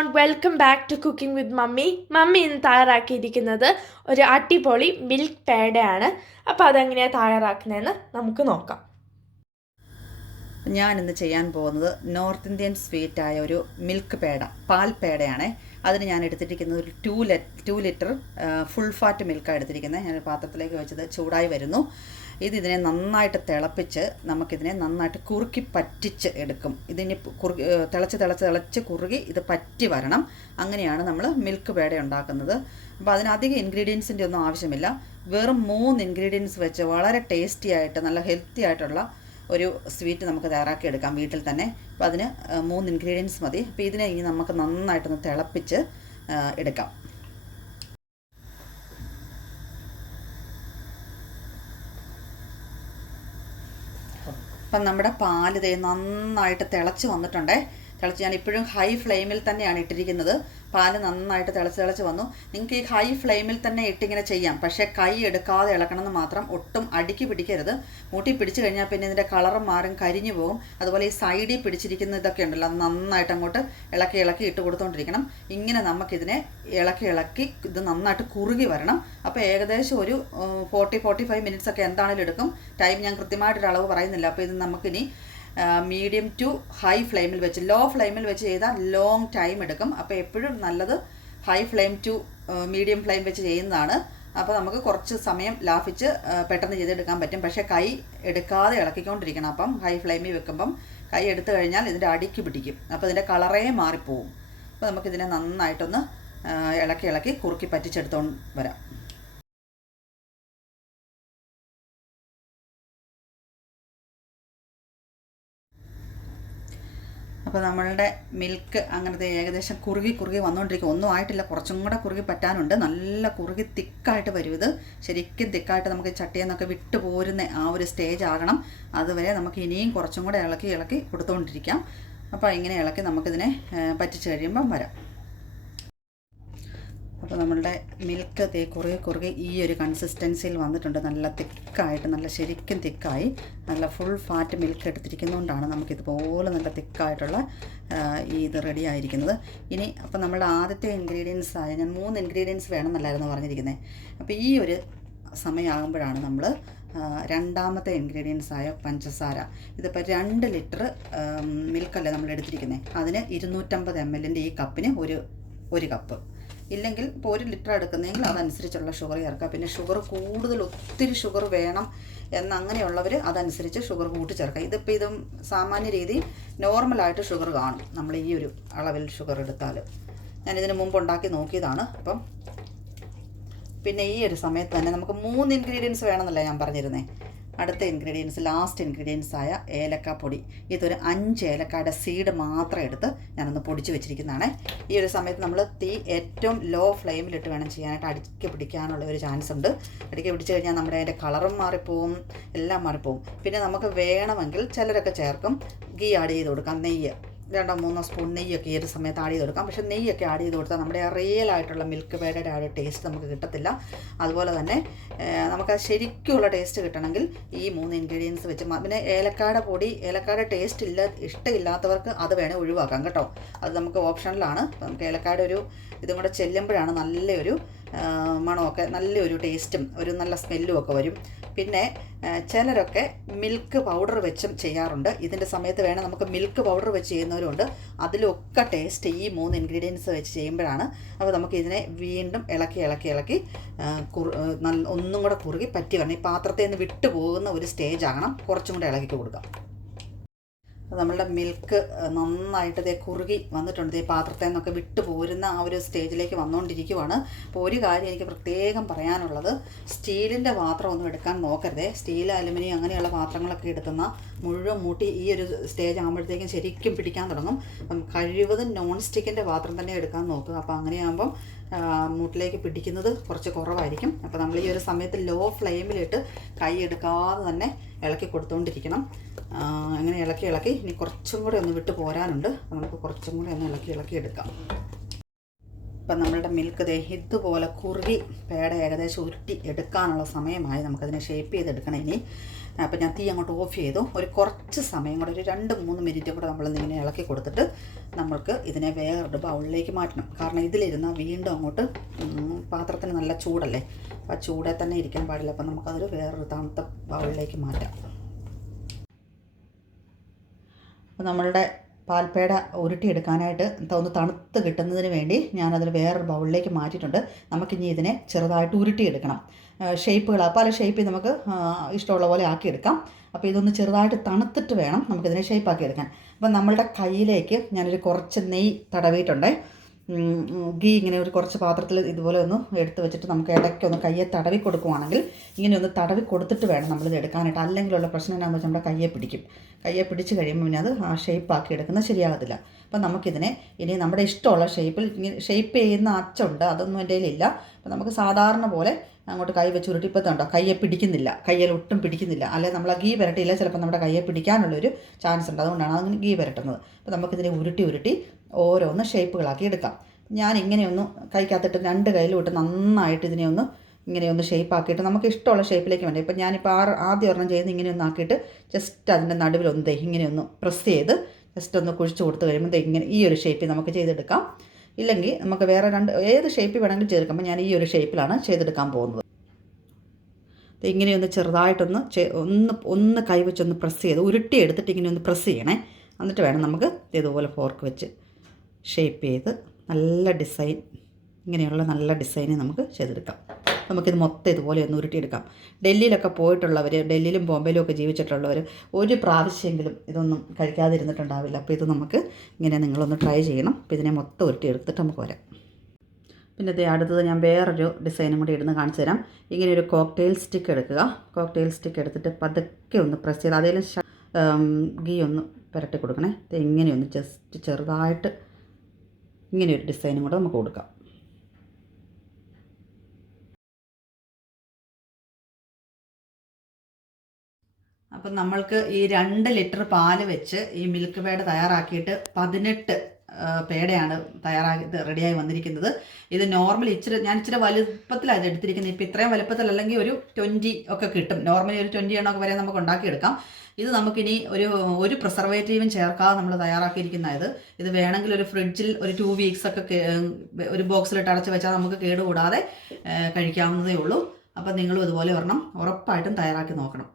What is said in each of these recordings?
everyone, welcome back to Cooking with Mummy. Mummy ഇന്ന് തയ്യാറാക്കിയിരിക്കുന്നത് ഒരു അടിപൊളി മിൽക്ക് പേടയാണ്. അപ്പോൾ അതെങ്ങനെയാണ് തയ്യാറാക്കുന്നതെന്ന് നമുക്ക് നോക്കാം. ഞാനിന്ന് ചെയ്യാൻ പോകുന്നത് നോർത്ത് ഇന്ത്യൻ സ്വീറ്റായ ഒരു മിൽക്ക് പേട, പാൽ പേടയാണ്. അതിന് ഞാൻ എടുത്തിരിക്കുന്നത് ഒരു 2 ലിറ്റർ ഫുൾ ഫാറ്റ് മിൽക്കാണ് എടുത്തിരിക്കുന്നത്. ഞാൻ പാത്രത്തിലേക്ക് വെച്ചത് ചൂടായി വരുന്നു. ഇതിനെ നന്നായിട്ട് തിളപ്പിച്ച് നമുക്കിതിനെ നന്നായിട്ട് കുറുക്കി പറ്റിച്ച് എടുക്കും. ഇതിന് തിളച്ച് കുറുകി ഇത് പറ്റി വരണം. അങ്ങനെയാണ് നമ്മൾ മിൽക്ക് പേട ഉണ്ടാക്കുന്നത്. അപ്പോൾ അതിനധികം ഇൻഗ്രീഡിയൻസിൻ്റെ ഒന്നും ആവശ്യമില്ല. വെറും 3 ഇൻഗ്രീഡിയൻസ് വെച്ച് വളരെ ടേസ്റ്റി ആയിട്ട് നല്ല ഹെൽത്തി ആയിട്ടുള്ള ഒരു സ്വീറ്റ് നമുക്ക് തയ്യാറാക്കി എടുക്കാം വീട്ടിൽ തന്നെ. അപ്പോൾ അതിന് 3 ഇൻഗ്രീഡിയൻസ് മതി. അപ്പോൾ ഇതിനെ ഇനി നമുക്ക് നന്നായിട്ടൊന്ന് തിളപ്പിച്ച് എടുക്കാം. അപ്പം നമ്മുടെ പാൽ ഇതേ നന്നായിട്ട് തിളച്ച് വന്നിട്ടുണ്ടേ. ഞാൻ ഇപ്പോഴും ഹൈ ഫ്ലെയിമിൽ തന്നെയാണ് ഇട്ടിരിക്കുന്നത്. പാല് നന്നായിട്ട് തിളച്ച് വന്നു. നിങ്ങൾക്ക് ഈ ഹൈ ഫ്ലെയിമിൽ തന്നെ ഇട്ടിങ്ങനെ ചെയ്യാം, പക്ഷേ കൈ എടുക്കാതെ ഇളക്കണമെന്ന് മാത്രം. ഒട്ടും അടിക്ക് പിടിക്കരുത്. മൂട്ടി പിടിച്ചു കഴിഞ്ഞാൽ പിന്നെ ഇതിൻ്റെ കളറും മാറും, കരിഞ്ഞു പോകും. അതുപോലെ ഈ സൈഡിൽ പിടിച്ചിരിക്കുന്ന ഇതൊക്കെ ഉണ്ടല്ലോ, അത് നന്നായിട്ട് അങ്ങോട്ട് ഇളക്കി ഇട്ട് കൊടുത്തുകൊണ്ടിരിക്കണം. ഇങ്ങനെ നമുക്കിതിനെ ഇളക്കി ഇത് നന്നായിട്ട് കുറുകി വരണം. അപ്പോൾ ഏകദേശം ഒരു 40-45 മിനിറ്റ്സ് ഒക്കെ എന്താണെങ്കിലും എടുക്കും. ടൈം ഞാൻ കൃത്യമായിട്ടൊരു അളവ് പറയുന്നില്ല. അപ്പോൾ ഇത് നമുക്കിനി മീഡിയം ടു ഹൈ ഫ്ലെയിമിൽ വെച്ച്, ലോ ഫ്ലെയിമിൽ വെച്ച് ചെയ്താൽ ലോങ് ടൈം എടുക്കും. അപ്പോൾ എപ്പോഴും നല്ലത് high flame to medium flame വെച്ച് ചെയ്യുന്നതാണ്. അപ്പോൾ നമുക്ക് കുറച്ച് സമയം ലാഭിച്ച് പെട്ടെന്ന് ചെയ്തെടുക്കാൻ പറ്റും. പക്ഷേ കൈ എടുക്കാതെ ഇളക്കിക്കൊണ്ടിരിക്കണം. അപ്പം ഹൈ ഫ്ലെയിമിൽ വെക്കുമ്പം കൈ എടുത്തു കഴിഞ്ഞാൽ ഇതിൻ്റെ അടിക്ക് പിടിക്കും. അപ്പോൾ ഇതിൻ്റെ കളറേ മാറിപ്പോവും. അപ്പോൾ നമുക്കിതിനെ നന്നായിട്ടൊന്ന് ഇളക്കി കുറുക്കി പറ്റിച്ചെടുത്തോണ്ട് വരാം. അപ്പോൾ നമ്മളുടെ മിൽക്ക് അങ്ങനത്തെ ഏകദേശം കുറുകി വന്നുകൊണ്ടിരിക്കും. ഒന്നും ആയിട്ടില്ല, കുറച്ചും കൂടെ കുറുകി പറ്റാനുണ്ട്. നല്ല കുറുകി തിക്കായിട്ട് വരും. ഇത് ശരിക്കും തിക്കായിട്ട് നമുക്ക് ചട്ടിയിൽ നിന്നൊക്കെ വിട്ടു പോരുന്ന ആ ഒരു സ്റ്റേജ് ആകണം. അതുവരെ നമുക്ക് ഇനിയും കുറച്ചും കൂടെ ഇളക്കി കൊടുത്തുകൊണ്ടിരിക്കാം. അപ്പോൾ ഇങ്ങനെ ഇളക്കി നമുക്കിതിനെ പറ്റിച്ച് കഴിയുമ്പം വരാം. അപ്പോൾ നമ്മളുടെ മിൽക്ക് കുറുകി ഈ ഒരു കൺസിസ്റ്റൻസിയിൽ വന്നിട്ടുണ്ട്. നല്ല തിക്കായിട്ട്, നല്ല ശരിക്കും തിക്കായി, നല്ല ഫുൾ ഫാറ്റ് മിൽക്ക് എടുത്തിരിക്കുന്നതുകൊണ്ടാണ് നമുക്കിതുപോലെ നല്ല തിക്കായിട്ടുള്ള ഇത് റെഡി ആയിരിക്കുന്നത്. ഇനി അപ്പോൾ നമ്മളുടെ ആദ്യത്തെ ഇൻഗ്രീഡിയൻസ് ആയ, ഞാൻ 3 ഇൻഗ്രീഡിയൻസ് വേണമെന്നല്ലായിരുന്നു പറഞ്ഞിരിക്കുന്നത്. അപ്പോൾ ഈ ഒരു സമയമാകുമ്പോഴാണ് നമ്മൾ രണ്ടാമത്തെ ഇൻഗ്രീഡിയൻസ് ആയ പഞ്ചസാര. ഇതിപ്പോൾ 2 ലിറ്റർ മിൽക്കല്ലേ നമ്മൾ എടുത്തിരിക്കുന്നത്. അതിന് 250 ml ഈ കപ്പിന് ഒരു കപ്പ്. ഇല്ലെങ്കിൽ ഇപ്പോൾ 1 ലിറ്റർ എടുക്കുന്നതെങ്കിൽ അതനുസരിച്ചുള്ള ഷുഗർ ചേർക്കുക. പിന്നെ ഷുഗർ ഒത്തിരി ഷുഗർ വേണം എന്നങ്ങനെയുള്ളവർ അതനുസരിച്ച് ഷുഗർ കൂട്ടി ചേർക്കുക. ഇതും സാമാന്യ രീതി നോർമലായിട്ട് ഷുഗർ കാണും നമ്മൾ ഈ ഒരു അളവിൽ ഷുഗർ എടുത്താൽ. ഞാനിതിന് മുമ്പ് ഉണ്ടാക്കി നോക്കിയതാണ്. അപ്പം പിന്നെ ഈ ഒരു സമയത്ത് തന്നെ നമുക്ക് 3 ഇൻഗ്രീഡിയൻസ് വേണമെന്നല്ല ഞാൻ പറഞ്ഞിരുന്നത്. അടുത്ത ഇൻഗ്രീഡിയൻസ്, ലാസ്റ്റ് ഇൻഗ്രീഡിയൻസ് ആയ ഏലക്കാപ്പൊടി. ഇതൊരു 5 ഏലക്കായുടെ സീഡ് മാത്രം എടുത്ത് ഞാനൊന്ന് പൊടിച്ച് വെച്ചിരിക്കുന്നതാണ്. ഈ ഒരു സമയത്ത് നമ്മൾ തീ ഏറ്റവും ലോ ഫ്ലെയിമിലിട്ട് വേണം ചെയ്യാനായിട്ട്. അടിക്ക് പിടിക്കാനുള്ള ഒരു ചാൻസ് ഉണ്ട്. അടിക്ക് പിടിച്ച് കഴിഞ്ഞാൽ നമ്മുടെ അതിൻ്റെ കളറും മാറിപ്പോവും, എല്ലാം മാറിപ്പോവും. പിന്നെ നമുക്ക് വേണമെങ്കിൽ ചിലരൊക്കെ ചേർക്കും ഗീ ആഡ് ചെയ്ത് കൊടുക്കാം, നെയ്യ് 2-3 സ്പൂൺ നെയ്യൊക്കെ ഈ ഒരു സമയത്ത് ആഡ് ചെയ്ത് കൊടുക്കാം. പക്ഷേ നെയ്യൊക്കെ ആഡ് ചെയ്ത് കൊടുത്താൽ നമ്മുടെ റിയലായിട്ടുള്ള മിൽക്ക് പേടയുടെ ആ ഒരു ടേസ്റ്റ് നമുക്ക് കിട്ടത്തില്ല. അതുപോലെ തന്നെ നമുക്ക് ശരിക്കുള്ള ടേസ്റ്റ് കിട്ടണമെങ്കിൽ ഈ 3 ഇൻഗ്രീഡിയൻസ് വെച്ച്, പിന്നെ ഏലക്കായുടെ പൊടി, ഏലക്കായുടെ ടേസ്റ്റ് ഇഷ്ടമില്ലാത്തവർക്ക് അത് വേണേൽ ഒഴിവാക്കാം കേട്ടോ. അത് നമുക്ക് ഓപ്ഷനിലാണ്. നമുക്ക് ഏലക്കായുടെ ഒരു ഇതും കൂടെ ചെല്ലുമ്പോഴാണ് നല്ലൊരു മണമൊക്കെ, നല്ലൊരു ടേസ്റ്റും ഒരു നല്ല സ്മെല്ലും ഒക്കെ വരും. പിന്നെ ചിലരൊക്കെ മിൽക്ക് പൗഡർ വെച്ചും ചെയ്യാറുണ്ട്. ഇതിൻ്റെ സമയത്ത് വേണം നമുക്ക് മിൽക്ക് പൗഡർ വെച്ച് ചെയ്യുന്നവരുണ്ട്. അതിലൊക്കെ ടേസ്റ്റ് ഈ 3 ഇൻഗ്രീഡിയൻസ് വെച്ച് ചെയ്യുമ്പോഴാണ്. അപ്പോൾ നമുക്ക് ഇതിനെ വീണ്ടും ഇളക്കി ഒന്നും കൂടെ കുറുകി പറ്റി വരണം. ഈ പാത്രത്തിൽ നിന്ന് വിട്ടു പോകുന്ന ഒരു സ്റ്റേജ് ആകണം. കുറച്ചും കൂടെ ഇളക്കി കൊടുക്കാം. നമ്മളുടെ മിൽക്ക് നന്നായിട്ട് കുറുകി വന്നിട്ടുണ്ട്. ഈ പാത്രത്തിൽ നിന്നൊക്കെ വിട്ടു പോരുന്ന ആ ഒരു സ്റ്റേജിലേക്ക് വന്നുകൊണ്ടിരിക്കുവാണ്. അപ്പോൾ ഒരു കാര്യം എനിക്ക് പ്രത്യേകം പറയാനുള്ളത്, സ്റ്റീലിൻ്റെ പാത്രം ഒന്നും എടുക്കാൻ നോക്കരുതേ. സ്റ്റീൽ, അലുമിനിയം അങ്ങനെയുള്ള പാത്രങ്ങളൊക്കെ എടുത്തുന്ന മുഴുവൻ മൂട്ടി ഈ ഒരു സ്റ്റേജ് ആകുമ്പോഴത്തേക്കും ശരിക്കും പിടിക്കാൻ തുടങ്ങും. കഴിവതും നോൺ സ്റ്റിക്കിൻ്റെ പാത്രം തന്നെ എടുക്കാൻ നോക്കുക. അപ്പോൾ അങ്ങനെയാകുമ്പം മൂട്ടിലേക്ക് പിടിക്കുന്നത് കുറച്ച് കുറവായിരിക്കും. അപ്പോൾ നമ്മൾ ഈ ഒരു സമയത്ത് ലോ ഫ്ലെയിമിലിട്ട് കൈ എടുക്കാതെ തന്നെ ഇളക്കി കൊടുത്തുകൊണ്ടിരിക്കണം. അങ്ങനെ ഇളക്കി ഇനി കുറച്ചും കൂടെ ഒന്ന് വിട്ട് പോരാനുണ്ട്. അപ്പോൾ നമുക്ക് കുറച്ചും കൂടെ ഒന്ന് ഇളക്കി എടുക്കാം. ഇപ്പം നമ്മളുടെ മിൽക്ക് ഇതുപോലെ കുറുകി പേട ഏകദേശം ഉരുട്ടി എടുക്കാനുള്ള സമയമായി. നമുക്കതിനെ ഷേപ്പ് ചെയ്തെടുക്കണം. ഇനി അപ്പോൾ ഞാൻ തീ അങ്ങോട്ട് ഓഫ് ചെയ്തു. ഒരു കുറച്ച് സമയം കൂടെ, ഒരു 2-3 മിനിറ്റ് കൂടെ നമ്മളിങ്ങനെ ഇളക്കി കൊടുത്തിട്ട് നമ്മൾക്ക് ഇതിനെ വേറൊരു ബൗളിലേക്ക് മാറ്റണം. കാരണം ഇതിലിരുന്നാൽ വീണ്ടും അങ്ങോട്ട് പാത്രത്തിന് നല്ല ചൂടല്ലേ, അപ്പോൾ ആ ചൂടെ തന്നെ ഇരിക്കാൻ പാടില്ല. അപ്പോൾ നമുക്കതൊരു വേറൊരു തണുത്ത ബൗളിലേക്ക് മാറ്റാം. അപ്പോൾ നമ്മളുടെ പാൽപ്പേട ഉരുട്ടിയെടുക്കാനായിട്ട് ഒന്ന് തണുത്ത് കിട്ടുന്നതിന് വേണ്ടി ഞാനതിൽ വേറൊരു ബൗളിലേക്ക് മാറ്റിയിട്ടുണ്ട്. നമുക്കിനി ഇതിനെ ചെറുതായിട്ട് ഉരുട്ടിയെടുക്കണം. ഷേപ്പുകൾ പല ഷേപ്പിൽ നമുക്ക് ഇഷ്ടമുള്ള പോലെ ആക്കിയെടുക്കാം. അപ്പോൾ ഇതൊന്ന് ചെറുതായിട്ട് തണുത്തിട്ട് വേണം നമുക്കിതിനെ ഷേപ്പാക്കി എടുക്കാൻ. അപ്പോൾ നമ്മളുടെ കയ്യിലേക്ക് ഞാനൊരു കുറച്ച് നെയ്യ് തടവിയിട്ടുണ്ട്. ഗീ ഇങ്ങനെ ഒരു കുറച്ച് പാത്രത്തിൽ ഇതുപോലെ ഒന്ന് എടുത്ത് വെച്ചിട്ട് നമുക്ക് ഇടയ്ക്കൊന്ന് കയ്യെ തടവി കൊടുക്കുവാണെങ്കിൽ ഇങ്ങനെ ഒന്ന് തടവി കൊടുത്തിട്ട് വേണം നമ്മളിത് എടുക്കാനായിട്ട്. അല്ലെങ്കിലുള്ള പ്രശ്നം എന്താണെന്ന് വെച്ചാൽ നമ്മുടെ കയ്യെ പിടിക്കും. കയ്യെ പിടിച്ച് കഴിയുമ്പോൾ പിന്നെ അത് ആ ഷേപ്പാക്കി എടുക്കുന്നത് ശരിയാകത്തില്ല. അപ്പം നമുക്കിതിനെ ഇനി നമ്മുടെ ഇഷ്ടമുള്ള ഷേപ്പിൽ ഇങ്ങനെ ഷേപ്പ് ചെയ്യുന്ന അച്ചുണ്ട്, അതൊന്നും എൻ്റെ കയ്യിലില്ല. അപ്പം നമുക്ക് സാധാരണ പോലെ അങ്ങോട്ട് കൈ വെച്ച് ഉരുട്ടിപ്പത്തുണ്ടോ, കയ്യെ പിടിക്കുന്നില്ല, കയ്യിൽ ഒട്ടും പിടിക്കുന്നില്ല. അല്ലെങ്കിൽ നമ്മൾ ആ ഗീ വരട്ടിയില്ല, ചിലപ്പോൾ നമ്മുടെ കയ്യെ പിടിക്കാനുള്ളൊരു ചാൻസ് ഉണ്ട്. അതുകൊണ്ടാണ് അങ്ങനെ ഗീ വരട്ടുന്നത്. അപ്പോൾ നമുക്കിതിനെ ഉരുട്ടി ഓരോന്ന് ഷേപ്പുകളാക്കി എടുക്കാം. ഞാൻ ഇങ്ങനെയൊന്ന് കൈക്കകത്തിട്ട് 2 കയ്യിലും ഇട്ട് നന്നായിട്ട് ഇതിനെയൊന്ന് ഇങ്ങനെയൊന്ന് ഷേപ്പാക്കിയിട്ട് നമുക്ക് ഇഷ്ടമുള്ള ഷേപ്പിലേക്ക് വേണ്ടി. ഇപ്പം ഞാനിപ്പോൾ ആദ്യം ഒരെണ്ണം ചെയ്യുന്നത് ഇങ്ങനെയൊന്ന് ആക്കിയിട്ട് ജസ്റ്റ് അതിൻ്റെ നടുവിലൊന്ന് ഇങ്ങനെയൊന്ന് പ്രസ് ചെയ്ത് ജസ്റ്റ് ഒന്ന് കുഴിച്ച് കൊടുത്ത് കഴിയുമ്പോൾ ഇങ്ങനെ ഈ ഒരു ഷേപ്പിൽ നമുക്ക് ചെയ്തെടുക്കാം. ഇല്ലെങ്കിൽ നമുക്ക് വേറെ ഏത് ഷേപ്പിൽ വേണമെങ്കിലും ചെയ്തെടുക്കാം. അപ്പോൾ ഞാൻ ഈ ഒരു ഷേപ്പിലാണ് ചെയ്തെടുക്കാൻ പോകുന്നത്. ഇങ്ങനെയൊന്ന് ചെറുതായിട്ടൊന്ന് ഒന്ന് കൈവച്ചൊന്ന് പ്രസ് ചെയ്ത് ഉരുട്ടിയെടുത്തിട്ട് ഇങ്ങനെ ഒന്ന് പ്രസ് ചെയ്യണേ. എന്നിട്ട് വേണം നമുക്ക് ഇതുപോലെ ഫോർക്ക് വെച്ച് ഷേപ്പ് ചെയ്ത് നല്ല ഡിസൈൻ, ഇങ്ങനെയുള്ള നല്ല ഡിസൈന് നമുക്ക് ചെയ്തെടുക്കാം. നമുക്കിത് മൊത്തം ഇതുപോലെ ഒന്ന് ഉരുട്ടിയെടുക്കാം. ഡൽഹിയിലൊക്കെ പോയിട്ടുള്ളവർ, ഡൽഹിയിലും ബോംബെയിലും ഒക്കെ ജീവിച്ചിട്ടുള്ളവർ ഒരു പ്രാവശ്യമെങ്കിലും ഇതൊന്നും കഴിക്കാതിരുന്നിട്ടുണ്ടാവില്ല. അപ്പോൾ ഇത് നമുക്ക് ഇങ്ങനെ നിങ്ങളൊന്ന് ട്രൈ ചെയ്യണം. അപ്പോൾ ഇതിനെ മൊത്തം ഉരുട്ടിയെടുത്തിട്ട് നമുക്ക് വരാം. പിന്നെ ഇത് അടുത്തത് ഞാൻ വേറൊരു ഡിസൈനും കൂടി ഇടുന്ന് കാണിച്ചു തരാം. ഇങ്ങനെ ഒരു കോക്ടെയിൽ സ്റ്റിക്ക് എടുക്കുക. കോക്ടെയിൽ സ്റ്റിക്ക് എടുത്തിട്ട് പതുക്കെ ഒന്ന് പ്രസ് ചെയ്ത് അതിലും ഗീ ഒന്ന് പുരട്ടി കൊടുക്കണേ. ഇത് ഇങ്ങനെയൊന്ന് ജസ്റ്റ് ചെറുതായിട്ട് ഇങ്ങനെ ഒരു ഡിസൈനും കൂടെ നമുക്ക് കൊടുക്കാം. അപ്പം നമ്മൾക്ക് ഈ 2 ലിറ്റർ പാല് വെച്ച് ഈ മിൽക്ക് പേട തയ്യാറാക്കിയിട്ട് 18 പേടയാണ് റെഡിയായി വന്നിരിക്കുന്നത്. ഇത് നോർമലി ഞാൻ ഇച്ചിരി വലുപ്പത്തിലാണ് എടുത്തിരിക്കുന്നത്. ഇപ്പോൾ ഇത്രയും വലുപ്പത്തിലല്ലെങ്കിൽ ഒരു 20 ഒക്കെ കിട്ടും. നോർമലി ഒരു 20 എണ്ണമൊക്കെ വരെ നമുക്ക് ഉണ്ടാക്കിയെടുക്കാം. ഇത് നമുക്കിനി ഒരു പ്രിസർവേറ്റീവും ചേർക്കാതെ നമ്മൾ തയ്യാറാക്കിയിരിക്കുന്നത്. ഇത് വേണമെങ്കിൽ ഒരു ഫ്രിഡ്ജിൽ ഒരു 2 വീക്സ് ഒക്കെ ഒരു ബോക്സിലിട്ട് അടച്ച് വെച്ചാൽ നമുക്ക് കേടുകൂടാതെ കഴിക്കാവുന്നതേ ഉള്ളൂ. അപ്പം നിങ്ങളും ഇതുപോലെ ഒരെണ്ണം ഉറപ്പായിട്ടും തയ്യാറാക്കി നോക്കണം.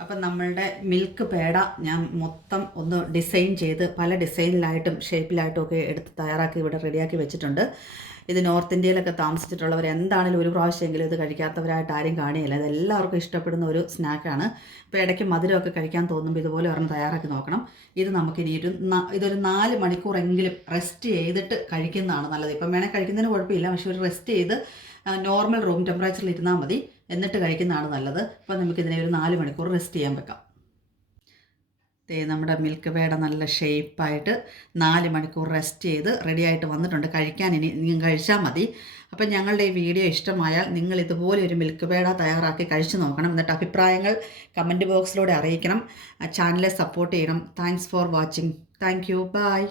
അപ്പം നമ്മളുടെ മിൽക്ക് പേട ഞാൻ മൊത്തം ഒന്ന് ഡിസൈൻ ചെയ്ത് പല ഡിസൈനിലായിട്ടും ഷേപ്പിലായിട്ടും ഒക്കെ എടുത്ത് തയ്യാറാക്കി ഇവിടെ റെഡിയാക്കി വെച്ചിട്ടുണ്ട്. ഇത് നോർത്ത് ഇന്ത്യയിലൊക്കെ താമസിച്ചിട്ടുള്ളവർ എന്താണെങ്കിലും ഒരു പ്രാവശ്യമെങ്കിലും ഇത് കഴിക്കാത്തവരായിട്ട് ആരും കാണിയില്ല. ഇത് എല്ലാവർക്കും ഇഷ്ടപ്പെടുന്ന ഒരു സ്നാക്കാണ്. ഇപ്പോൾ ഇടയ്ക്ക് മധുരമൊക്കെ കഴിക്കാൻ തോന്നുമ്പോൾ ഇതുപോലെ ഒരെണ്ണം തയ്യാറാക്കി നോക്കണം. ഇത് നമുക്കിനി ഇതൊരു 4 മണിക്കൂറെങ്കിലും റെസ്റ്റ് ചെയ്തിട്ട് കഴിക്കുന്നതാണ് നല്ലത്. ഇപ്പം വേണേൽ കഴിക്കുന്നതിന് കുഴപ്പമില്ല, പക്ഷേ ഒരു റെസ്റ്റ് ചെയ്ത് നോർമൽ റൂം ടെമ്പറേച്ചറിൽ ഇരുന്നാൽ മതി, എന്നിട്ട് കഴിക്കുന്നതാണ് നല്ലത്. അപ്പം നമുക്കിതിനെ ഒരു 4 മണിക്കൂർ റെസ്റ്റ് ചെയ്യാൻ വെക്കാം. നമ്മുടെ മിൽക്ക് പേട നല്ല ഷേപ്പായിട്ട് 4 മണിക്കൂർ റെസ്റ്റ് ചെയ്ത് റെഡിയായിട്ട് വന്നിട്ടുണ്ട്. കഴിക്കാൻ ഇനി നിങ്ങൾ കഴിച്ചാൽ മതി. അപ്പം ഞങ്ങളുടെ ഈ വീഡിയോ ഇഷ്ടമായാൽ നിങ്ങൾ ഇതുപോലെ ഒരു മിൽക്ക് പേട തയ്യാറാക്കി കഴിച്ചു നോക്കണം. എന്നിട്ട് അഭിപ്രായങ്ങൾ കമൻറ്റ് ബോക്സിലൂടെ അറിയിക്കണം. ചാനലെ സപ്പോർട്ട് ചെയ്യണം. Thanks for watching. Thank you. By.